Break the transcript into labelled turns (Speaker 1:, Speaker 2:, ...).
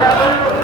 Speaker 1: Thank uh you. -huh.